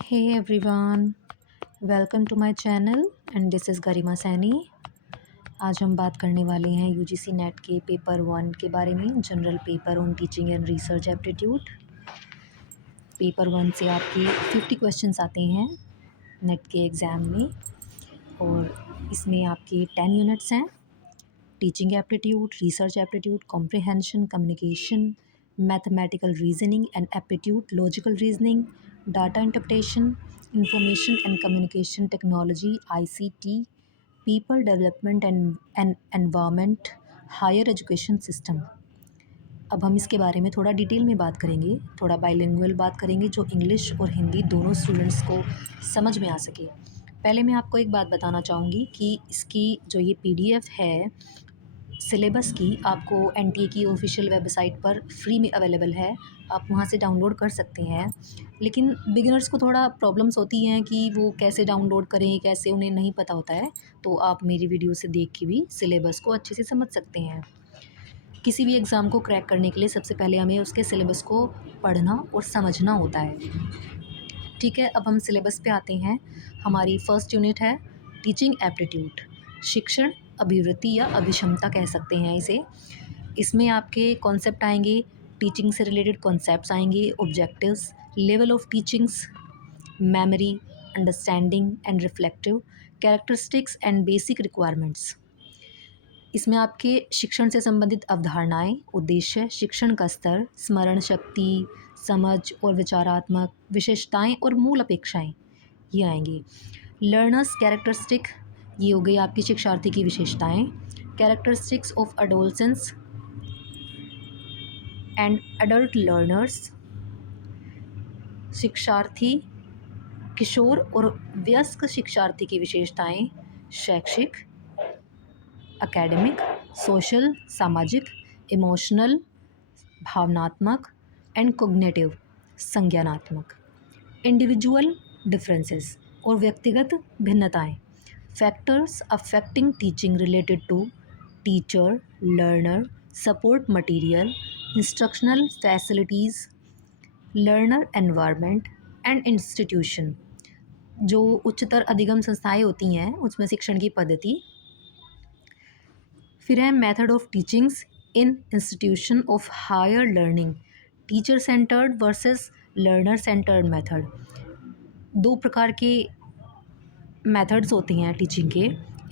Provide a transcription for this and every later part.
Hey everyone, welcome to my channel and this is गरिमा सैनी। आज हम बात करने वाले हैं यूजीसी नेट के पेपर 1 के बारे में, general paper on teaching and research aptitude. Paper 1 से आपके 50 क्वेश्चंस आते हैं नेट के एग्ज़ाम में और इसमें आपके 10 यूनिट्स हैं। Teaching aptitude, research aptitude, comprehension, communication, mathematical reasoning and aptitude, logical reasoning, data interpretation, information and communication technology ICT, people development and environment, higher education system. अब हम इसके बारे में थोड़ा डिटेल में बात करेंगे, थोड़ा बाइलिंगुअल बात करेंगे जो इंग्लिश और हिंदी दोनों स्टूडेंट्स को समझ में आ सके। पहले मैं आपको एक बात बताना चाहूँगी कि इसकी जो ये पीडीएफ है सिलेबस की, आपको एनटीए की ऑफिशियल वेबसाइट पर फ्री में अवेलेबल है, आप वहाँ से डाउनलोड कर सकते हैं। लेकिन बिगिनर्स को थोड़ा प्रॉब्लम्स होती हैं कि वो कैसे डाउनलोड करें, कैसे, उन्हें नहीं पता होता है, तो आप मेरी वीडियो से देख के भी सिलेबस को अच्छे से समझ सकते हैं। किसी भी एग्ज़ाम को क्रैक करने के लिए सबसे पहले हमें उसके सिलेबस को पढ़ना और समझना होता है। ठीक है, अब हम सिलेबस पे आते हैं। हमारी फर्स्ट यूनिट है टीचिंग एप्टीट्यूड, शिक्षण अभिवृत्ति या अभिक्षमता कह सकते हैं इसे। इसमें आपके कॉन्सेप्ट आएंगे, टीचिंग से रिलेटेड कॉन्सेप्ट्स आएंगे, objectives, level of teachings, memory, understanding and reflective, characteristics and basic requirements. इसमें आपके शिक्षण से संबंधित अवधारणाएं, उद्देश्य, शिक्षण का स्तर, स्मरण शक्ति, समझ और विचारात्मक विशेषताएं और मूल अपेक्षाएं, ये आएंगी। लर्नर्स कैरेक्टरिस्टिक, ये हो गई आपकी शिक्षार्थी की विशेषताएं। Characteristics of adolescence and adult learners, शिक्षार्थी, किशोर और वयस्क शिक्षार्थी की विशेषताएं। शैक्षिक, एकेडमिक, सोशल सामाजिक, इमोशनल भावनात्मक एंड कोग्निटिव संज्ञानात्मक। इंडिविजुअल डिफरेंसेस और व्यक्तिगत भिन्नताएं। Factors affecting teaching related to teacher, learner, support material, instructional facilities, learner environment and institution. जो उच्चतर अधिगम संस्थाएं होती हैं उसमें शिक्षण की पद्धति। फिर है method of teachings in institution of higher learning, teacher centred versus learner centred method. दो प्रकार के मेथड्स होते हैं टीचिंग के,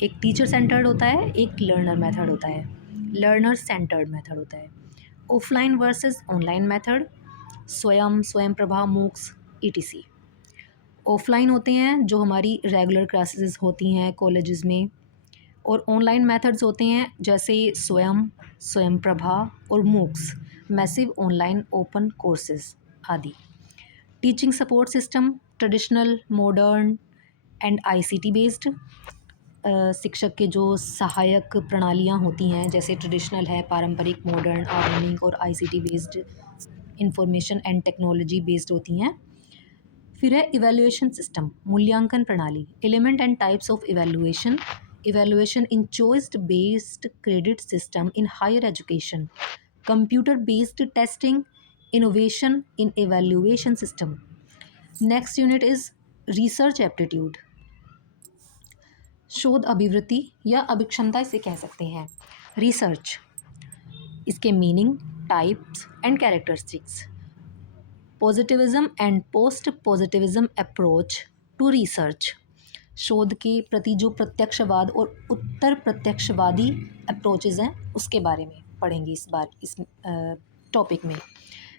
एक टीचर सेंटर्ड होता है, एक लर्नर मेथड होता है, लर्नर सेंटर्ड मेथड होता है। ऑफलाइन वर्सेस ऑनलाइन मेथड, स्वयं प्रभा, मूक्स, ईटीसी। ऑफलाइन होते हैं जो हमारी रेगुलर क्लासेस होती हैं कॉलेजेस में, और ऑनलाइन मेथड्स होते हैं जैसे स्वयं प्रभा और MOOCs, massive online open courses आदि। Teaching support system, traditional, modern and ICT based. शिक्षक के जो सहायक प्रणालियाँ होती हैं जैसे ट्रेडिशनल है, पारंपरिक, मॉडर्न, आधुनिक और ICT based, information and technology based होती हैं। फिर है इवैल्यूएशन सिस्टम, मूल्यांकन प्रणाली, element and types of evaluation, evaluation in choice based credit system in higher education, computer based testing, innovation in evaluation system. Next unit is research aptitude, शोध अभिवृत्ति या अभिक्षमता इसे कह सकते हैं। रिसर्च, इसके meaning, types and characteristics, positivism and post positivism approach to research, शोध के प्रति जो प्रत्यक्षवाद और उत्तर प्रत्यक्षवादी अप्रोचेज़ हैं उसके बारे में पढ़ेंगे इस टॉपिक में।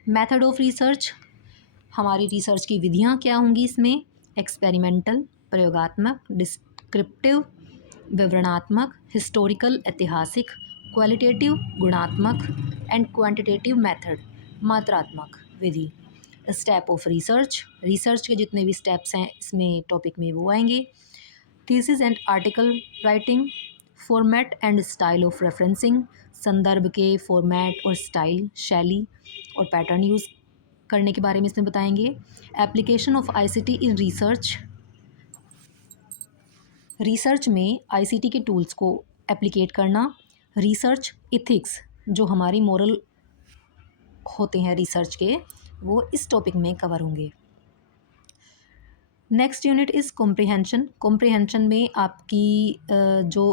मेथड ऑफ रिसर्च, हमारी रिसर्च की विधियाँ क्या होंगी इसमें, एक्सपेरिमेंटल प्रयोगात्मक, डिस्क्रिप्टिव विवरणात्मक, हिस्टोरिकल ऐतिहासिक, क्वालिटेटिव गुणात्मक एंड क्वांटिटेटिव मेथड मात्रात्मक विधि। स्टेप ऑफ रिसर्च, रिसर्च के जितने भी स्टेप्स हैं इसमें टॉपिक में वो आएंगे। Thesis and article writing, format and style of referencing, संदर्भ के फॉर्मेट और स्टाइल, शैली और पैटर्न यूज़ करने के बारे में इसमें बताएंगे। Application of ICT in research, research में आईसीटी के टूल्स को एप्लीकेट करना। रिसर्च इथिक्स, जो हमारी मोरल होते हैं रिसर्च के, वो इस टॉपिक में कवर होंगे। Next unit is comprehension. Comprehension में आपकी जो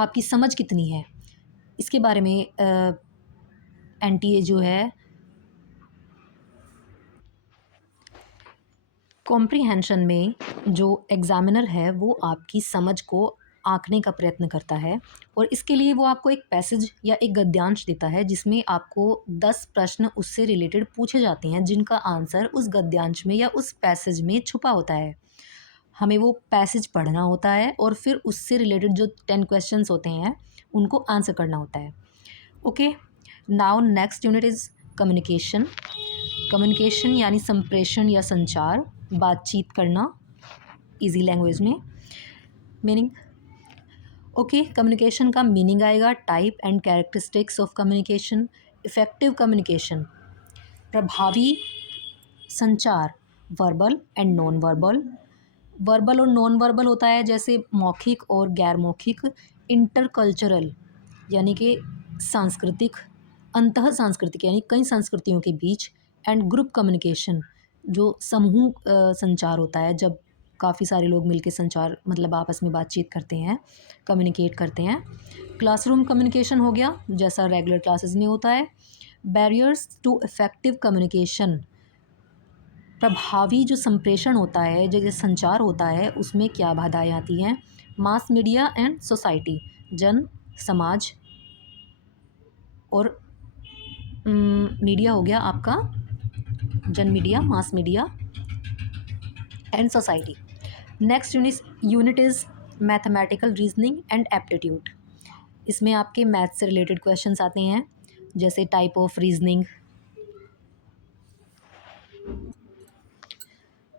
आपकी समझ कितनी है इसके बारे में एनटीए जो है कॉम्प्रिहेंशन में जो एग्ज़ामिनर है वो आपकी समझ को आंकने का प्रयत्न करता है और इसके लिए वो आपको एक पैसेज या एक गद्यांश देता है जिसमें आपको 10 प्रश्न उससे रिलेटेड पूछे जाते हैं जिनका आंसर उस गद्यांश में या उस पैसेज में छुपा होता है। हमें वो पैसेज पढ़ना होता है और फिर उससे रिलेटेड जो 10 क्वेश्चंस होते हैं उनको आंसर करना होता है। Okay, now next unit is communication. Communication यानी संप्रेषण या संचार, बातचीत करना इजी लैंग्वेज में। मीनिंग, ओके, कम्युनिकेशन का मीनिंग आएगा type and characteristics of communication. Effective communication, प्रभावी संचार, verbal and non verbal. Verbal और नॉन वर्बल होता है जैसे मौखिक और गैर मौखिक। इंटरकल्चरल यानी कि सांस्कृतिक, अंतः सांस्कृतिक यानी कई संस्कृतियों के बीच। एंड ग्रुप कम्युनिकेशन जो समूह संचार होता है, जब काफ़ी सारे लोग मिलकर संचार मतलब आपस में बातचीत करते हैं, कम्युनिकेट करते हैं। क्लासरूम कम्युनिकेशन हो गया जैसा रेगुलर क्लासेस में होता है। बैरियर्स टू इफ़ेक्टिव कम्युनिकेशन, प्रभावी जो संप्रेषण होता है, जो संचार होता है उसमें क्या बाधाएं आती हैं। मास मीडिया एंड सोसाइटी, जन समाज और मीडिया हो गया आपका जन media, mass media and society. Next unit is mathematical reasoning and aptitude. इसमें आपके मैथ से रिलेटेड क्वेश्चंस आते हैं जैसे type of reasoning.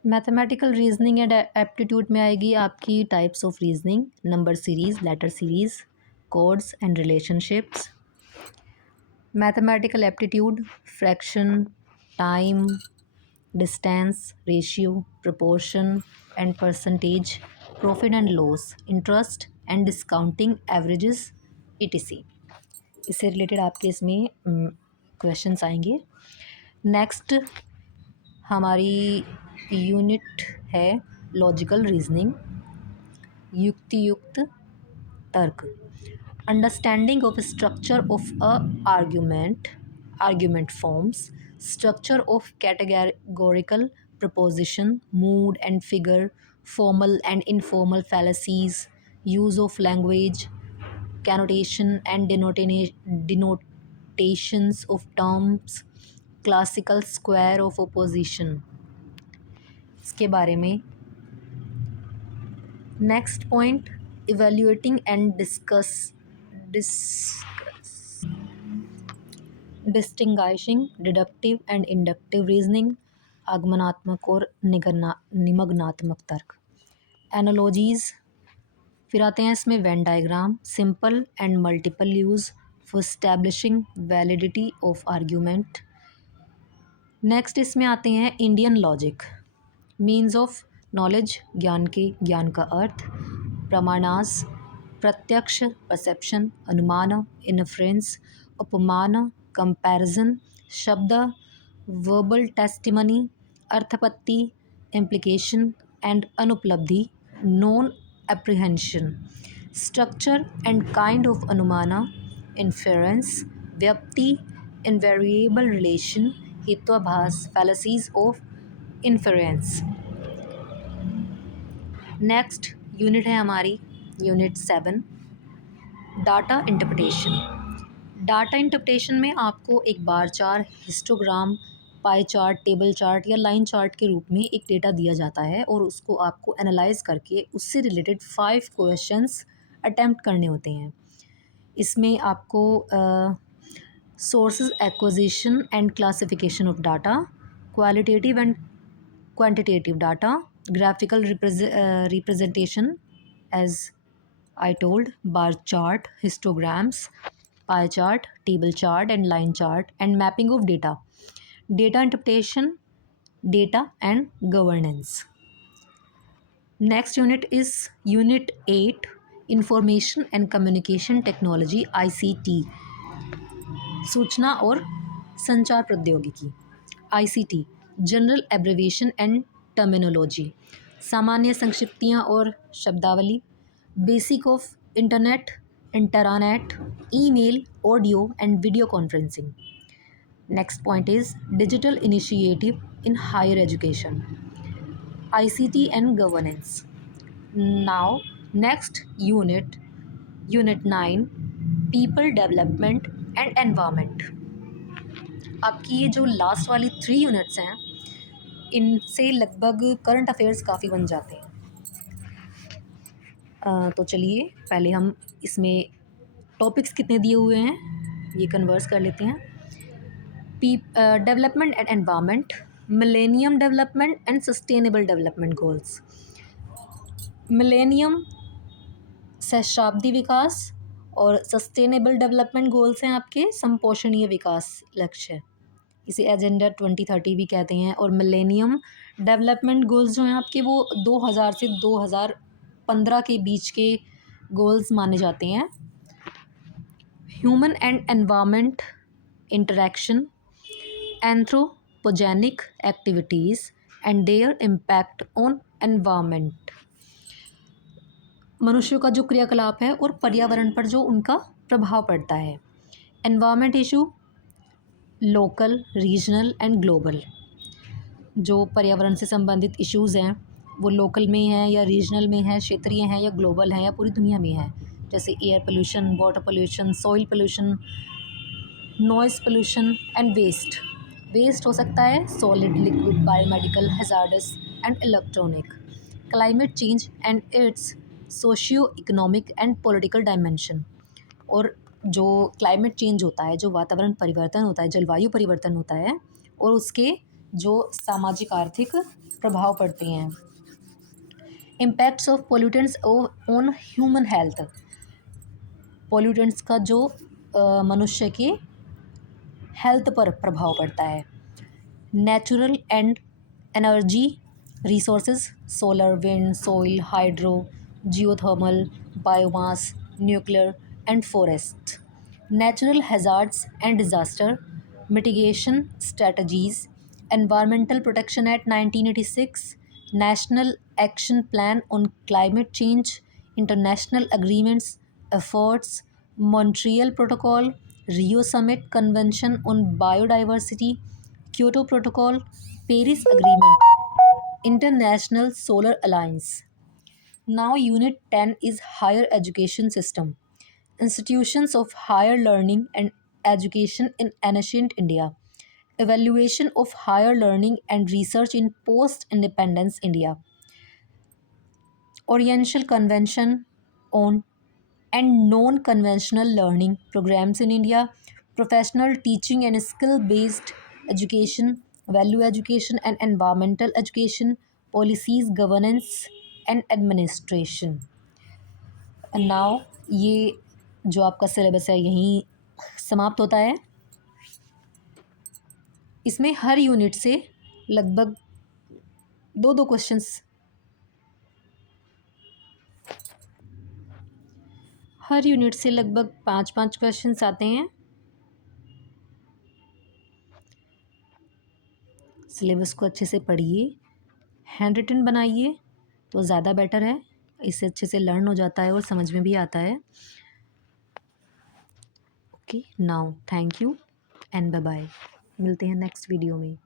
Mathematical reasoning and aptitude में आएगी आपकी types of reasoning, number series, letter series, codes and relationships. Mathematical aptitude, fraction, time, distance, ratio, proportion and percentage, profit and loss, interest and discounting, averages, ETC. इससे related आपके इसमें questions आएंगे। Next हमारी unit है logical reasoning, युक्तियुक्त तर्क। Understanding of structure of a argument, argument forms, structure of categorical preposition, mood and figure, formal and informal fallacies, use of language, connotation and denotations of terms, classical square of opposition। इसके बारे में next point, evaluating and distinguishing deductive and inductive reasoning, आगमनात्मक और निमग्नात्मक तर्क। Analogies फिर आते हैं इसमें Venn diagram, simple and multiple use for establishing validity of argument. Next इसमें आते हैं Indian logic, means of knowledge, ज्ञान का अर्थ, प्रमाणास, प्रत्यक्ष, परसेप्शन, अनुमान, inference, upamana, comparison, shabda, verbal testimony, arthapatti, implication and anupalabdhi, non apprehension, structure and kind of anumana, inference, vyapti, invariable relation, hetvabhasa, fallacies of inference. Next unit है हमारी unit 7, data interpretation. Data interpretation में आपको एक bar chart, histogram, pie chart, table chart या line chart के रूप में एक डेटा दिया जाता है और उसको आपको एनालाइज करके उससे रिलेटेड 5 क्वेश्चंस अटेम्प्ट करने होते हैं। इसमें आपको sources acquisition and classification of data, qualitative and quantitative data, graphical representation as I told, bar chart, histograms, pie chart, table chart and line chart, and mapping of data, data interpretation, data and governance. Next unit is unit 8, information and communication technology, ICT, सूचना और संचार प्रौद्योगिकी, ICT, general abbreviation and terminology, सामान्य संक्षिप्तियाँ और शब्दावली, basic of internet, intranet, email, audio and video conferencing. Next point is digital initiative in higher education, ICT and governance. Now next unit, unit 9, people development and environment. आपकी ये जो last वाली 3 units हैं, इनसे लगभग करंट अफेयर्स काफ़ी बन जाते हैं. तो चलिए पहले हम इसमें टॉपिक्स कितने दिए हुए हैं ये कन्वर्स कर लेते हैं. Development and environment, millennium development and sustainable development goals. Millennium सहस्राब्दी विकास और सस्टेनेबल डेवलपमेंट गोल्स हैं आपके संपोषणीय विकास लक्ष्य, इसे एजेंडा 2030 भी कहते हैं. और मिलेनियम डेवलपमेंट गोल्स जो हैं आपके वो 2000 से 2015 के बीच के गोल्स माने जाते हैं. Human and environment interaction, anthropogenic activities and there impact on environment. मनुष्यों का जो क्रियाकलाप है और पर्यावरण पर जो उनका प्रभाव पड़ता है. Environment issue local, regional and global. जो पर्यावरण से संबंधित इश्यूज़ हैं वो लोकल में हैं या रीजनल में हैं, क्षेत्रीय हैं या ग्लोबल हैं या पूरी दुनिया में हैं. जैसे air pollution, water pollution, soil pollution, noise pollution and waste. Waste हो सकता है solid, liquid, biomedical, hazardous and electronic. Climate change and its socio economic and political dimension. और जो क्लाइमेट चेंज होता है, जो वातावरण परिवर्तन होता है, जलवायु परिवर्तन होता है और उसके जो सामाजिक आर्थिक प्रभाव पड़ते हैं. Impacts of pollutants on human health. Pollutants का जो मनुष्य के हेल्थ पर प्रभाव पड़ता है. Natural and energy resources, solar, wind, soil, hydro, geothermal, biomass, nuclear and forest. Natural hazards and disaster mitigation strategies. Environmental protection act 1986, national action plan on climate change, international agreements, efforts, Montreal protocol, Rio summit convention on biodiversity, Kyoto protocol, Paris agreement, international solar alliance. Now unit 10 is higher education system, institutions of higher learning and education in ancient India, evaluation of higher learning and research in post-independence India, Oriental Convention on and non-conventional learning programs in India, professional teaching and skill-based education, value education and environmental education, policies, governance and administration. And now ये जो आपका syllabus है यहीं समाप्त होता है. इसमें हर unit से लगभग 2 क्वेश्चंस, हर यूनिट से लगभग 5 क्वेश्चंस आते हैं. सिलेबस को अच्छे से पढ़िए, हैंड रिटन बनाइए तो ज़्यादा बेटर है, इससे अच्छे से लर्न हो जाता है और समझ में भी आता है. Okay, now thank you and bye bye. मिलते हैं नेक्स्ट वीडियो में.